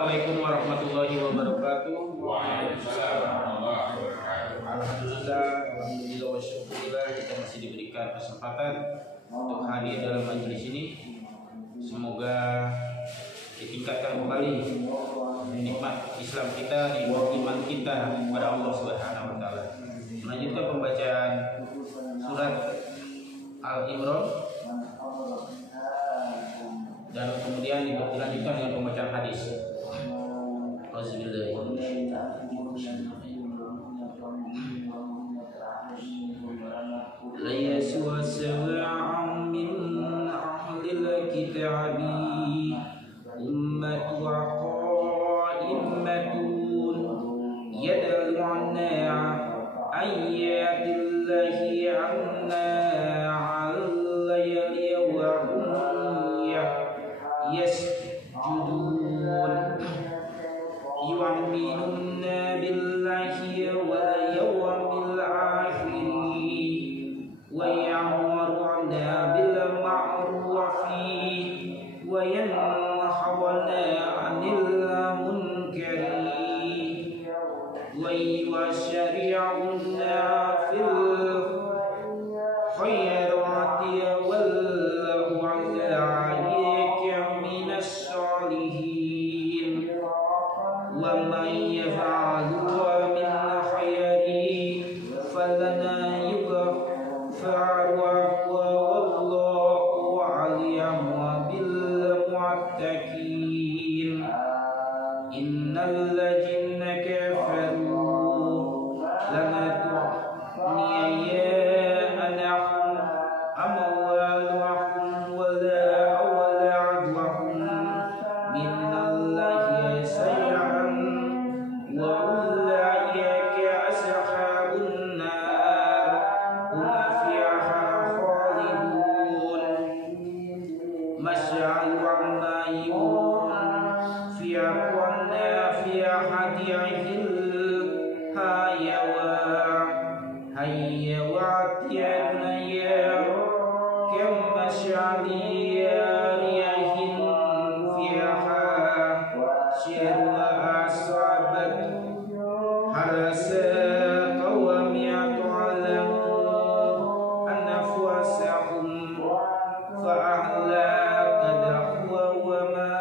Assalamualaikum warahmatullahi wabarakatuh. Alhamdulillah wa syukurillah, kita masih diberikan kesempatan untuk hadir dalam majelis ini. Semoga ditingkatkan kembali nikmat Islam kita, nikmat iman kita kepada Allah Subhanahu wa taala. Melanjutkan pembacaan surat Al-Imran dan kemudian dilanjutkan dengan pembacaan hadis. La yaswa sawa'an min ahlil kitabi ummatu wa qa'immatun yad'una ayatillahi anna 'al-layli wa hum yasjudun yu'minuna billahi wal yawmil akhir wa ya'muruna bil ma'rufi wa yanhauna 'anil munkari wa yusyari'una fil khairati wal wa'idati minas salihin wa man yaf'alu min khairin falana yukaffaru wallahu alimun bil muttaqin innal ladzina kafaru lama tughniya anhum amwaluhum wala awladuhum minallahi shay'an wa ulaika ashabun nar hum fiha khalidun masya'al amayun fiha qanna fiha hadiyahil hayyawatiyana ya kam masya'ali riyahin fiha syirwa asabat harasa qawam ya'ta'alamu anafwasahum fa'ahla kadahwa wa ma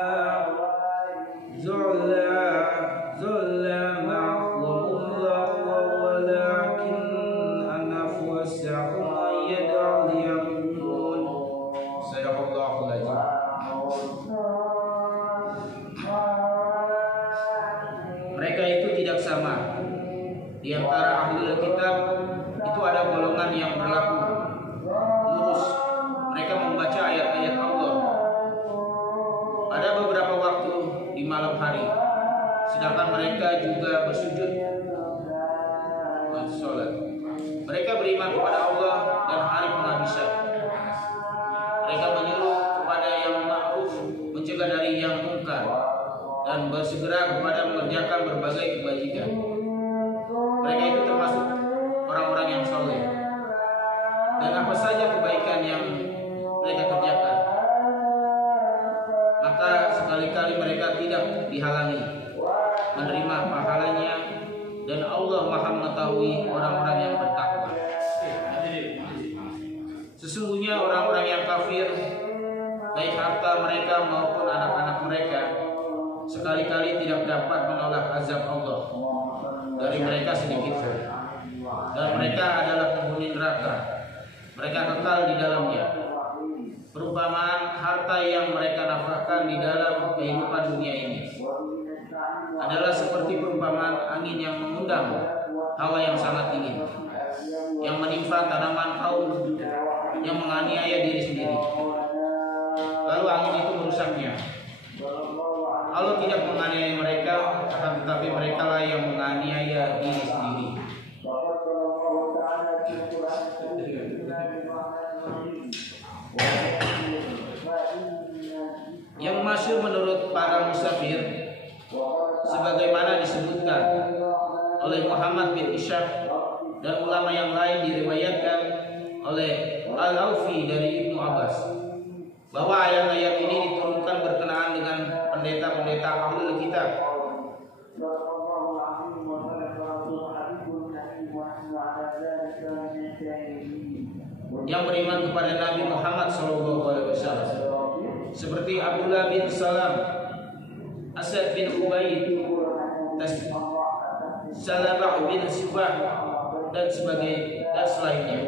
zulla ma'ahumullah walakin anafwasahum yad'aliyamun. Sadaqallahul azim. Mereka itu tidak sama. Di antara ahli kitab itu ada golongan yang berlaku lurus. Mereka membaca ayat-ayat Allah pada beberapa waktu di malam hari, sedangkan mereka juga bersujud dan sholat. Mereka beriman kepada Allah dan hari penghabisan. Mereka menyuruh kepada yang ma'ruf, mencegah dari yang munkar, dan bersegera kepada mengerjakan berbagai kebajikan. Mereka itu termasuk orang-orang yang saleh. Dan apa saja kebaikan yang mereka kerjakan, maka sekali-kali mereka tidak dihalangi menerima pahalanya, dan Allah Maha mengetahui orang-orang yang bertakwa. Sesungguhnya orang-orang yang kafir, baik harta mereka maupun anak-anak mereka, sekali-kali tidak dapat menolak azab Allah dari mereka sedikit pun. Dan mereka adalah penghuni neraka, mereka kekal di dalamnya. Perumpamaan harta yang mereka nafkahkan di dalam kehidupan dunia ini adalah seperti perumpamaan angin yang mengundang hawa yang sangat dingin, yang menimpa tanaman kaum, yang menganiaya diri sendiri. Lalu angin itu merusaknya. Allah tidak menganiaya mereka, akan tetapi mereka lah yang menganiaya diri sendiri. Yang masyhur menurut para musafir, sebagaimana disebutkan oleh Muhammad bin Ishaq dan ulama yang lain, diriwayatkan oleh Al-Aufi dari Ibnu Abbas bahwa ayat-ayat ini diturunkan berkenaan dengan pendeta-pendeta ahlul kitab yang beriman kepada Nabi Muhammad SAW, seperti Abdullah bin Salam, Asad bin Ubaid, Salabah bin Subah, dan selainnya.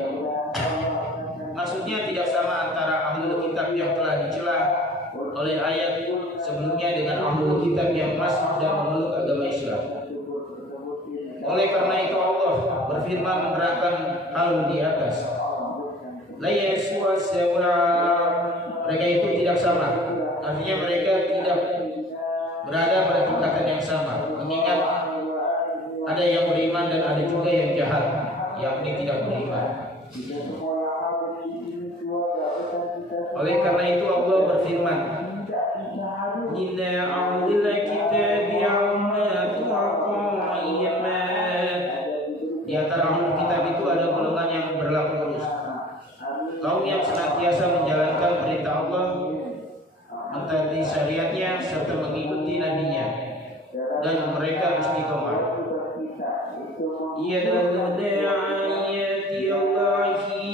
Maksudnya tidak sama antara ahlul kitab yang telah dicela oleh ayat sebelumnya dengan ahlul kitab yang masuk dan memeluk agama Islam. Oleh karena itu Allah berfirman menerangkan hal di atas. La yaswa sawa, mereka itu tidak sama. Artinya mereka tidak berada pada tingkatan yang sama. Mengingat ada yang beriman dan ada juga yang jahat, yakni tidak beriman. Oleh karena itu Allah berfirman, Inna a'udil kitabi di antara ahlul kitab itu ada golongan yang berlaku lurus, kaum yang senantiasa menjalankan perintah Allah, mentaati syariatnya serta mengikuti nabinya, dan mereka istiqomah. Yaduluna ayati Allahi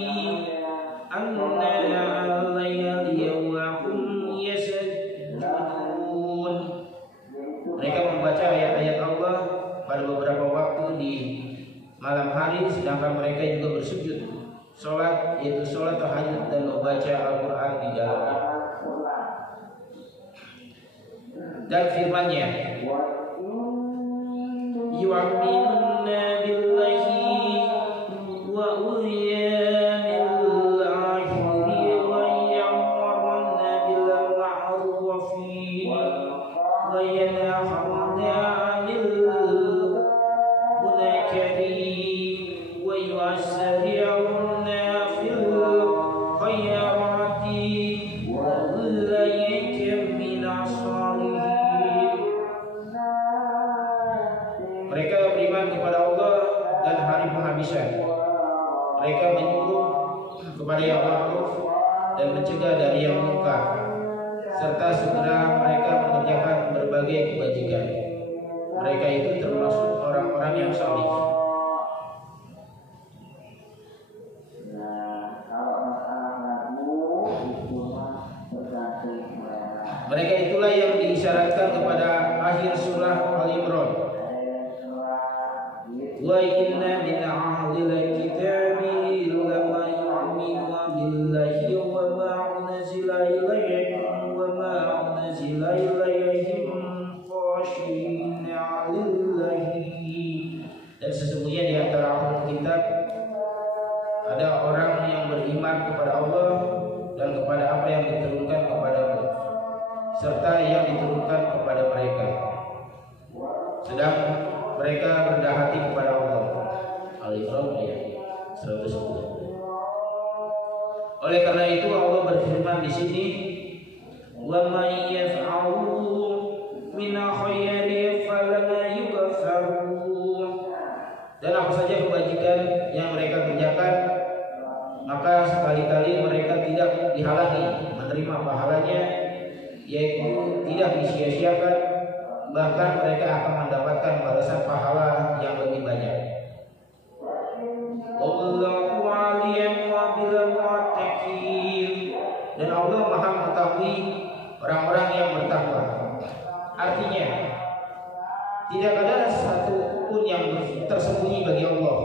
anna al-layli wa hum yasjudun. Mereka membaca ayat-ayat Allah pada beberapa waktu di malam hari, sedangkan mereka juga bersujud sholat, yaitu sholat tahajud dan membaca Al-Quran di dalamnya. Dan firman-Nya, yu'minuna billahi wa uryamil akhiri wa ya'muruna bil ma'rufi wa yanhauna 'anil munkari wa yu'assiruna fil khayrati wa ulaika minas shalihin. Mereka beriman kepada Allah dan hari penghabisan. Mereka menyuruh kepada yang ma'ruf dan mencegah dari yang munkar, serta segera mereka mengerjakan berbagai kebajikan. Mereka itu termasuk orang-orang yang salih. Mereka itulah yang diisyaratkan kepada akhir surah Al-Imran. Wa inna min ahlil kitabi lama yu'minu billahi wa ma unzila ilaykum wa ma unzila ilayhim khashi'ina lillahi. Dan sesungguhnya di antara ahlul kitab ada orang yang beriman kepada Allah dan kepada apa yang diturunkan kepadamu, serta yang diturunkan kepada mereka, sedang mereka rendah hati kepada Allah. Al-Imran ayat 110. Oleh karena itu Allah berfirman di sini, wa may yaf'alu min khairin falan yughfaru. Dan apa saja kebajikan yang mereka kerjakan, maka sekali-kali mereka tidak dihalangi menerima pahalanya, yaitu tidak disia-siakan, bahkan mereka akan mendapatkan balasan pahala yang lebih banyak. Wallahu alim bil muttaqin. Dan Allah Maha mengetahui orang-orang yang bertakwa. Artinya, tidak ada satu pun yang tersembunyi bagi Allah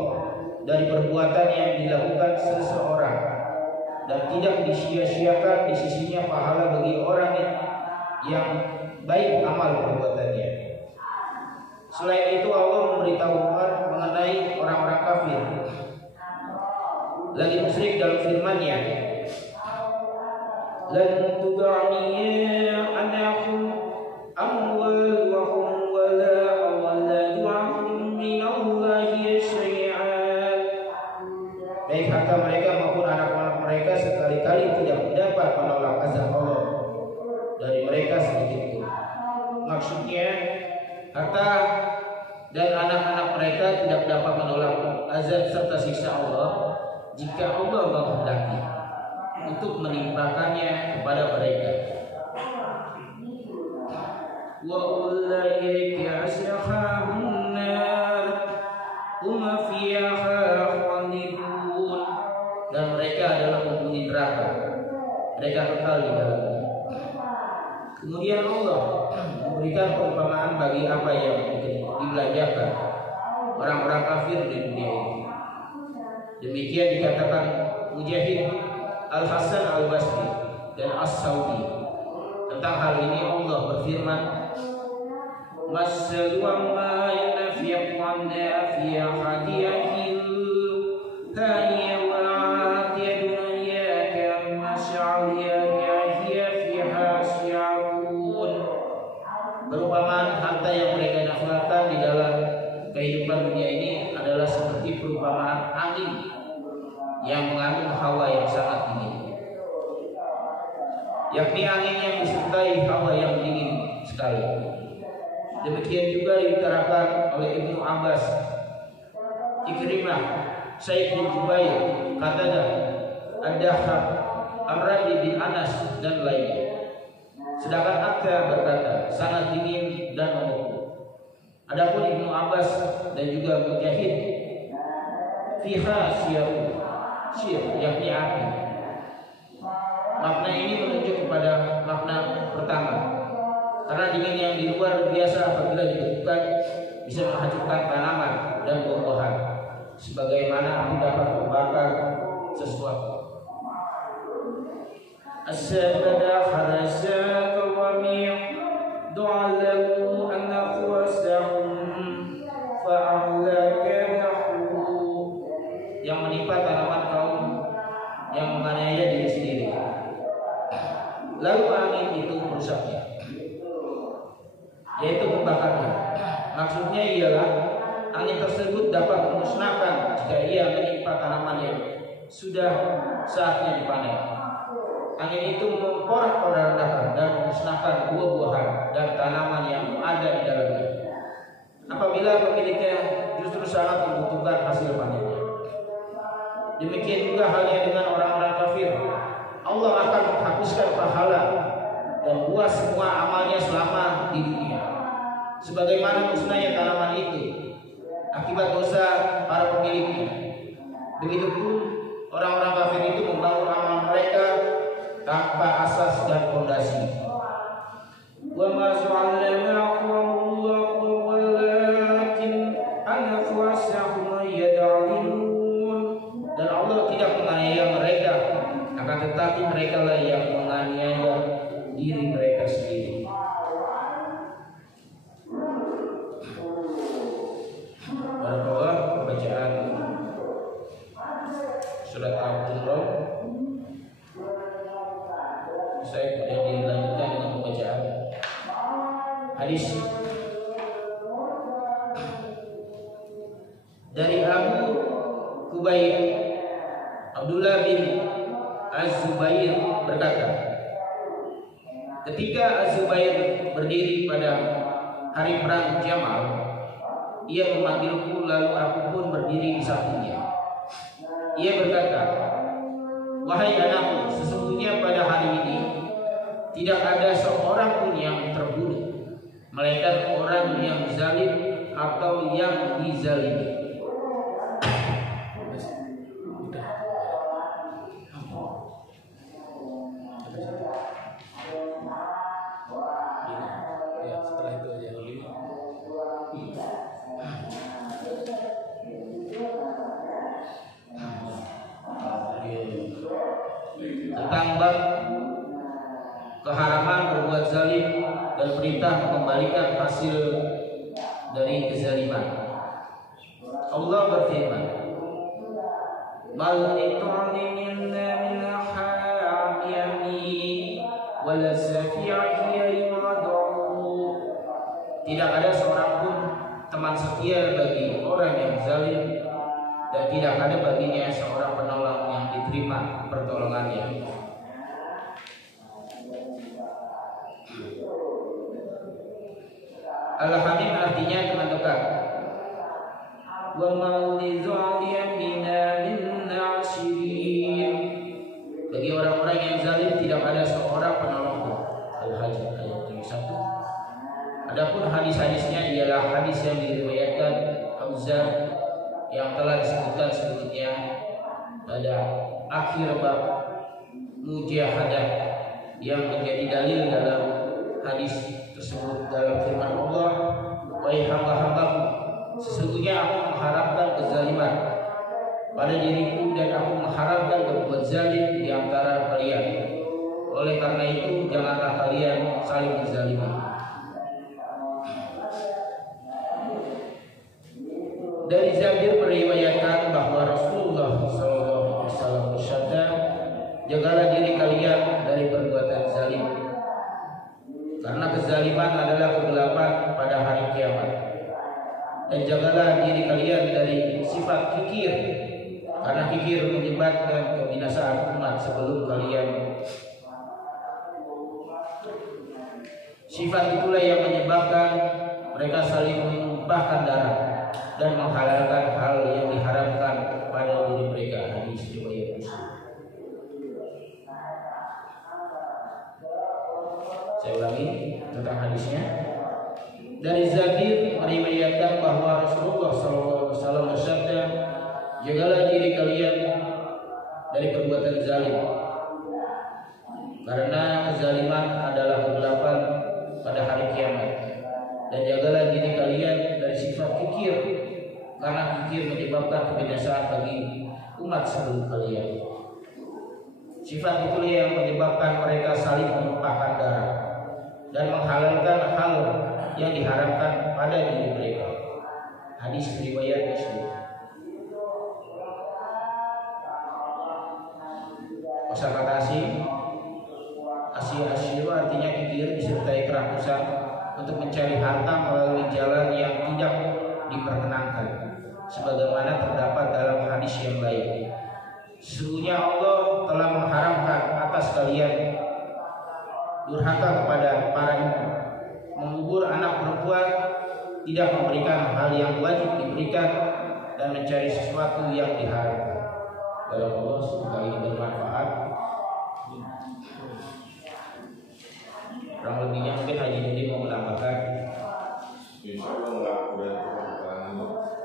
dari perbuatan yang dilakukan seseorang, dan tidak disia-siakan di sisinya pahala bagi orang yang baik amal perbuatannya. Selain itu Allah memberitahu mengenai orang-orang kafir lagi musyrik dalam firman-Nya, lan tudaniya anahum amwaluhum wala awladuhum minallahi syai'an. Baik harta mereka maupun anak-anak mereka sekali-kali tidak mendapat menolak azab Allah dari mereka sedikit pun. Maksudnya harta dan anak-anak mereka tidak dapat menolak azab serta siksa Allah jika Allah menghendaki untuk menimpakannya kepada mereka. wa ulaika ashabun nar hum fiha khalidun, dan mereka adalah penghuni neraka, mereka kekal di dalamnya. Kemudian Allah memberikan perumpamaan bagi apa yang dibelanjakan orang-orang kafir di dunia ini. Demikian dikatakan Mujahid, Al-Hasan Al-Basri, dan As-Saudi. Tentang hal ini Allah berfirman, "Masalu ma yunfiqu anna fi hadiyahil thaniya wa dunya kama sya'aliyah hiya fiha sya'un." Perumpamaan harta yang mereka nafkahkan di dalam kehidupan dunia ini adalah seperti perumpamaan angin yang mengandung hawa yang sangat dingin, yakni angin yang disertai hawa yang dingin sekali. Demikian juga diutarakan oleh Ibnu Abbas, Ikrimah, Said bin Jubair, Qatadah, Ad-Dahhab, Ar-Rabi bin Anas, dan lainnya. Sedangkan Akka berkata sangat dingin dan membeku. Adapun Ibnu Abbas dan juga Mujahid, fiha syir, yakni api. Makna ini menunjuk kepada makna pertama, karena dingin yang di luar biasa apabila dibekukan bisa menghancurkan tanaman dan buah-buahan, sebagaimana api dapat membakar sesuatu. As-sabada kharasa kawami' du'alahu anna khawasahum fa'ahlakanahu, yang menimpa tanaman kaum yang menganiaya diri sendiri, lalu angin itu merusaknya, yaitu membakarnya. Maksudnya ialah angin tersebut dapat memusnahkan jika ia menimpa tanaman yang sudah saatnya dipanen. Angin itu memporak-porandakan dan memusnahkan buah-buahan dan tanaman yang ada di dalamnya, apabila pemiliknya justru sangat membutuhkan hasil panennya. Demikian juga halnya dengan orang-orang kafir. Allah akan menghapuskan pahala dan buah semua amalnya selama di dunia, sebagaimana musnahnya tanaman itu akibat dosa para pemiliknya. Begitupun orang-orang kafir itu membangun amal mereka tanpa asas dan fondasi. Wa ma zu'allama aqwamullahu walakin anfusahum yad'un, dan Allah tidak menganiaya mereka, akan tetapi mereka lah yang menganiaya diri mereka sendiri. Barakallah, pembacaan surat Al-Qur'an. Saya kemudian dilanjutkan dengan pembacaan hadis dari Abu Kubayr, Abdullah bin Az-Zubair berkata, ketika Az-Zubair berdiri pada hari perang Jamal, ia memanggilku, lalu aku pun berdiri di sampingnya. Ia berkata, "Wahai anakku, sesungguhnya pada hari ini tidak ada seorang pun yang terbunuh, melainkan orang yang zalim atau yang dizalimi." Tentang bab keharaman berbuat zalim dan perintah mengembalikan hasil dari kezaliman. Allah berfirman, "Mal it'ani minna min hamiyami wala safi'i yu'adu." Tidak ada seorang pun teman setia bagi orang yang zalim, dan tidak ada baginya seorang penolong yang diterima pertolongannya. Al-Hamim artinya teman dekat. Wa ma'lizaliyamina min nasirin. Bagi orang-orang yang zalim tidak ada seorang penolong. Al-Hajj ayat 71. Adapun hadis-hadisnya ialah hadis yang diriwayatkan Abu Dzar yang telah disebutkan sebelumnya pada akhir bab mujahadah, yang menjadi dalil dalam hadis tersebut dalam firman Allah, "Wahai hamba-hambaku, sesungguhnya aku mengharapkan kezaliman pada diriku dan aku mengharapkan berbuat zalim di antara kalian. Oleh karena itu janganlah kalian saling menzalimi." Dari Jabir meriwayatkan bahwa Rasulullah SAW bersabda, "Jagalah diri kalian dari perbuatan zalim, karena kezaliman adalah kegelapan pada hari kiamat. Dan jagalah diri kalian dari sifat kikir, karena kikir menyebabkan kebinasaan umat sebelum kalian. Sifat itulah yang menyebabkan mereka saling menumpahkan darah dan menghalalkan hal yang diharamkan pada diri mereka." Hadis riwayat Muslim. Saya ulangi tentang hadisnya. Dari Jabir meriwayatkan bahwa Rasulullah SAW bersabda, "Jagalah diri kalian dari perbuatan zalim, karena kezaliman adalah kegelapan pada hari kiamat. Dan jagalah diri kalian dari sifat kikir, karena kikir menyebabkan kebinasaan bagi umat sebelum kalian. Sifat itulah yang menyebabkan mereka saling menumpahkan darah dan menghalalkan hal yang diharamkan pada diri mereka." Hadis riwayat Muslim. Kosakata asyiru artinya kikir disertai kerakusan untuk mencari harta melalui jalan yang tidak diperkenankan, sebagaimana terdapat dalam hadis yang lain. "Sesungguhnya Allah telah mengharamkan atas kalian durhaka kepada para ibu, mengubur anak perempuan, tidak memberikan hal yang wajib diberikan, dan mencari sesuatu yang diharamkan." Dalam Allah, semoga ini bermanfaat. Kurang lebihnya mungkin Haji Didi mau menambahkan.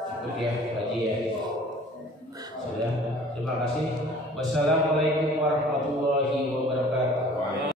Cukup ya.